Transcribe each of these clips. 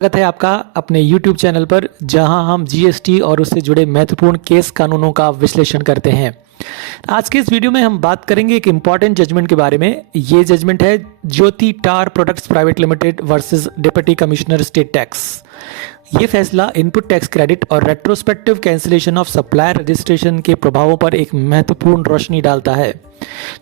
स्वागत है आपका अपने YouTube चैनल पर, जहां हम जीएसटी और उससे जुड़े महत्वपूर्ण केस कानूनों का विश्लेषण करते हैं। आज के इस वीडियो में हम बात करेंगे एक इम्पॉर्टेंट जजमेंट के बारे में। ये जजमेंट है Jyoti tar products private limited versus deputy commissioner state tax. ये फैसला इनपुट टैक्स क्रेडिट और retrospective cancellation of supplier registration के प्रभावों पर एक महत्वपूर्ण रोशनी डालता है।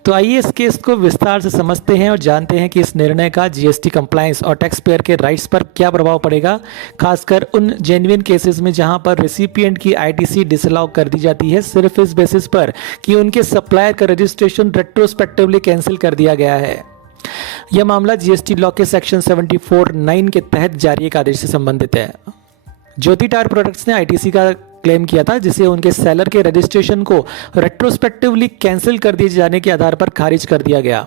तो आइए इस केस को विस्तार से समझते हैं और जानते हैं कि इस निर्णय का जीएसटी कंप्लायंस और टैक्स पेयर के राइट्स पर क्या प्रभाव पड़ेगा, खासकर उन जेन्युइन केसेस में जहां पर रेसिपिएंट की आईटीसी डिसअलाउ कर दी जाती है सिर्फ इस बेसिस पर कि उनके सप्लायर का रजिस्ट्रेशन रेट्रोस्पेक्टिवली कैंसिल कर दिया गया है। यह मामला जीएसटी लॉ के सेक्शन 74(9) के तहत जारी एक आदेश से संबंधित है। ज्योति टायर प्रोडक्ट्स ने आईटीसी का क्लेम किया था, जिसे उनके सेलर के रजिस्ट्रेशन को रेट्रोस्पेक्टिवली कैंसिल कर दिए जाने के आधार पर खारिज कर दिया गया।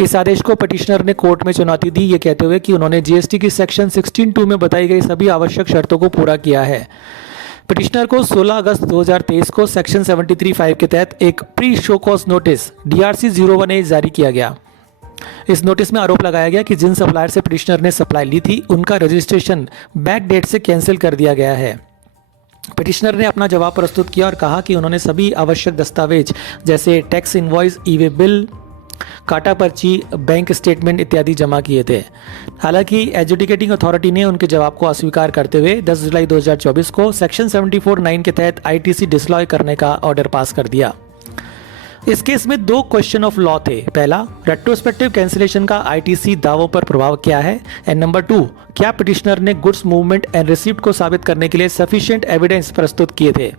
इस आदेश को पिटिशनर ने कोर्ट में चुनौती दी, ये कहते हुए कि उन्होंने जीएसटी की सेक्शन 16(2) में बताई गई सभी आवश्यक शर्तों को पूरा किया है। पिटिशनर को 16 अगस्त 2023 को सेक्शन 73(5) के तहत एक pre show cause notice DRC 01A जारी किया गया। इस नोटिस में आरोप लगाया गया कि जिन सप्लायर से पिटिशनर ने सप्लाई ली थी, उनका रजिस्ट्रेशन बैक डेट से कैंसिल कर दिया गया है। पिटिशनर ने अपना जवाब प्रस्तुत किया और कहा कि उन्होंने सभी आवश्यक दस्तावेज जैसे टैक्स इनवॉइस, ई-वे बिल, काटा पर्ची, बैंक स्टेटमेंट इत्यादि जमा किए थे। हालांकि एजुडिकेटिंग अथॉरिटी ने उनके जवाब को अस्वीकार करते हुए 10 जुलाई 2024 को सेक्शन 74(9) के तहत आईटीसी डिसअलाउ करने का ऑर्डर पास कर दिया। इस केस में दो क्वेश्चन ऑफ लॉ थे। पहला, रेट्रोस्पेक्टिव कैंसिलेशन का आईटीसी दावों पर प्रभाव क्या है, एंड नंबर 2, क्या पिटिशनर ने गुड्स मूवमेंट एंड रिसीप्ट को साबित करने के लिए सफिशिएंट एविडेंस प्रस्तुत किए थे।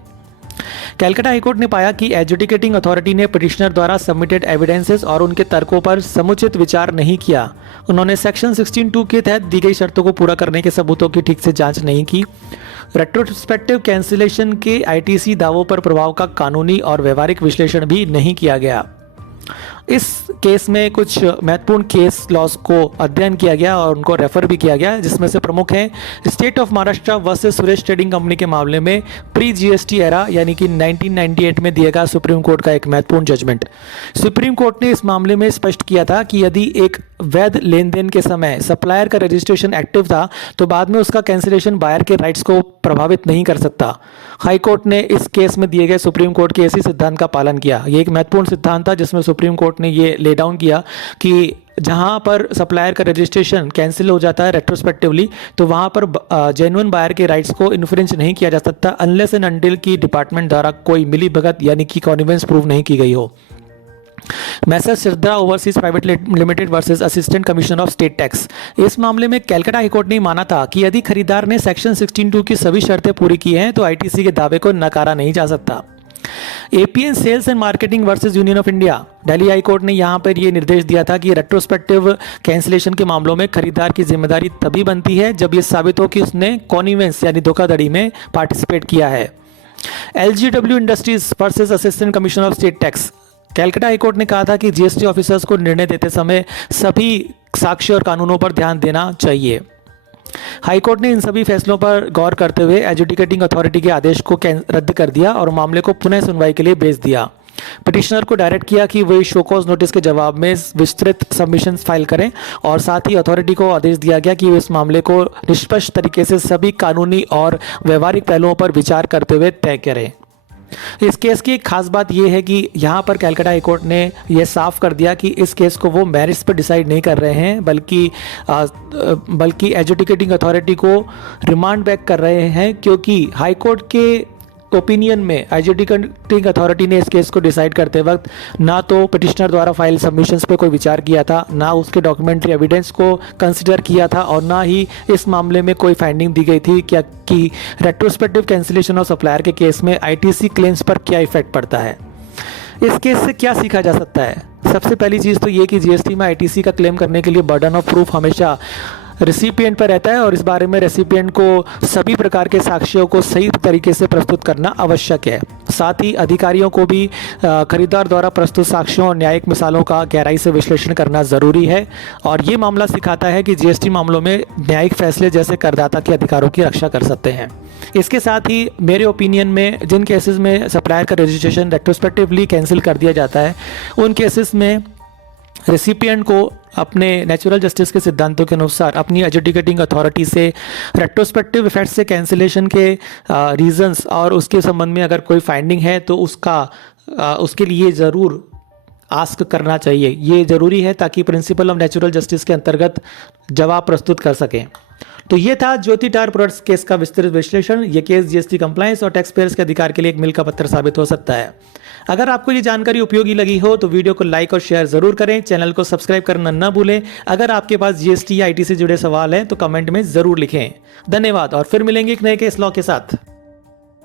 कलकत्ता हाईकोर्ट ने पाया कि एजुडिकेटिंग अथॉरिटी ने पिटिशनर द्वारा सबमिटेड एविडेंसेस और उनके तर्कों पर समुचित विचार नहीं किया। उन्होंने सेक्शन 16(2) के तहत दी गई शर्तों को पूरा करने के सबूतों की ठीक से जांच नहीं की। रेट्रोस्पेक्टिव कैंसिलेशन के आईटीसी दावों पर प्रभाव का कानूनी और व्यवहारिक विश्लेषण भी नहीं किया गया। इस केस में कुछ महत्वपूर्ण केस लॉस को अध्ययन किया गया और उनको रेफर भी किया गया, जिसमें से प्रमुख हैं state of Maharashtra versus Suresh trading company के मामले में प्री जीएसटी एरा यानी कि 1998 में दिया गया सुप्रीम कोर्ट का एक महत्वपूर्ण जजमेंट। सुप्रीम कोर्ट ने इस मामले में स्पष्ट किया था कि यदि एक वैध लेन देन के समय सप्लायर का रजिस्ट्रेशन एक्टिव था तो बाद में उसका कैंसिलेशन बायर के राइट्स को प्रभावित नहीं कर सकता। हाई कोर्ट ने इस केस में दिए गए सुप्रीम कोर्ट के इसी सिद्धांत का पालन किया। ये एक महत्वपूर्ण सिद्धांत था जिसमें सुप्रीम कोर्ट ने ये ले डाउन किया कि जहां पर सप्लायर का रजिस्ट्रेशन कैंसिल हो जाता है रेट्रोस्पेक्टिवली, तो वहां पर जेन्युइन बायर के राइट्स को इन्फ्रिंज नहीं किया जा सकता अनलेस एंड अनटिल की डिपार्टमेंट द्वारा कोई मिली भगत यानी कि कॉनिवेंस प्रूव नहीं की गई हो। Messrs Shraddha overseas private limited versus assistant commissioner of state tax. इस मामले में कलकत्ता हाईकोर्ट ने माना था कि यदि खरीदार ने सेक्शन 16(2) की सभी शर्तें पूरी की हैं तो आईटीसी के दावे को नकारा नहीं जा सकता। APN sales and marketing versus union of India, Delhi high court ने यहां पर यह निर्देश दिया था कि रेट्रोस्पेक्टिव कैंसिलेशन के मामलों में खरीदार की जिम्मेदारी तभी बनती है जब यह साबित हो कि उसने कॉनिवेंस यानी धोखाधड़ी में पार्टिसिपेट किया है। LGW industries versus assistant commissioner of state tax, Calcutta high court ने कहा था कि जीएसटी ऑफिसर्स को निर्णय देते समय सभी साक्ष्य और कानूनों पर ध्यान देना चाहिए। हाईकोर्ट ने इन सभी फैसलों पर गौर करते हुए एजुडिकेटिंग अथॉरिटी के आदेश को रद्द कर दिया और मामले को पुनः सुनवाई के लिए भेज दिया। पिटिशनर को डायरेक्ट किया कि वे शो कॉज नोटिस के जवाब में विस्तृत सबमिशंस फाइल करें और साथ ही अथॉरिटी को आदेश दिया गया कि वे इस मामले को निष्पक्ष तरीके से सभी कानूनी और व्यवहारिक पहलुओं पर विचार करते हुए तय करें। इस केस की एक खास बात यह है कि यहाँ पर कलकत्ता हाईकोर्ट ने यह साफ कर दिया कि इस केस को वो मेरिट्स पर डिसाइड नहीं कर रहे हैं, बल्कि एजुडिकेटिंग अथॉरिटी को रिमांड बैक कर रहे हैं, क्योंकि हाईकोर्ट के ओपिनियन में एजुडिकेटिंग अथॉरिटी ने इस केस को डिसाइड करते वक्त ना तो पिटिशनर द्वारा फाइल सबमिशंस पे कोई विचार किया था, ना उसके डॉक्यूमेंट्री एविडेंस को कंसिडर किया था और ना ही इस मामले में कोई फाइंडिंग दी गई थी क्या कि रेट्रोस्पेक्टिव कैंसिलेशन ऑफ सप्लायर के केस में आईटीसी क्लेम्स पर क्या इफेक्ट पड़ता है। इस केस से क्या सीखा जा सकता है? सबसे पहली चीज़ तो ये कि जीएसटी में आईटीसी का क्लेम करने के लिए बर्डन ऑफ प्रूफ हमेशा रेसिपिएंट पर रहता है और इस बारे में रेसिपिएंट को सभी प्रकार के साक्ष्यों को सही तरीके से प्रस्तुत करना आवश्यक है। साथ ही अधिकारियों को भी खरीदार द्वारा प्रस्तुत साक्ष्यों और न्यायिक मिसालों का गहराई से विश्लेषण करना ज़रूरी है और ये मामला सिखाता है कि जीएसटी मामलों में न्यायिक फैसले जैसे करदाता के अधिकारों की रक्षा कर सकते हैं। इसके साथ ही मेरे ओपिनियन में जिन केसेस में सप्लायर का रजिस्ट्रेशन रेट्रोस्पेक्टिवली कैंसिल कर दिया जाता है, उन केसेस में रेसिपिएंट को अपने नेचुरल जस्टिस के सिद्धांतों के अनुसार अपनी एजुकेटिंग अथॉरिटी से रेट्रोस्पेक्टिव इफेक्ट से कैंसिलेशन के रीजंस और उसके संबंध में अगर कोई फाइंडिंग है तो उसके लिए ज़रूर आस्क करना चाहिए। ये ज़रूरी है ताकि प्रिंसिपल ऑफ नेचुरल जस्टिस के अंतर्गत जवाब प्रस्तुत कर सकें। तो ये था ज्योति टायर प्रोडक्ट्स केस का विस्तृत विश्लेषण। ये केस जीएसटी कंप्लायंस और टैक्स पेयर्स के अधिकार के लिए एक मील का पत्थर साबित हो सकता है। अगर आपको ये जानकारी उपयोगी लगी हो तो वीडियो को लाइक और शेयर जरूर करें, चैनल को सब्सक्राइब करना न भूलें। अगर आपके पास जीएसटी या आईटी से जुड़े सवाल हैं तो कमेंट में जरूर लिखें। धन्यवाद और फिर मिलेंगे एक नए केस लॉ के साथ।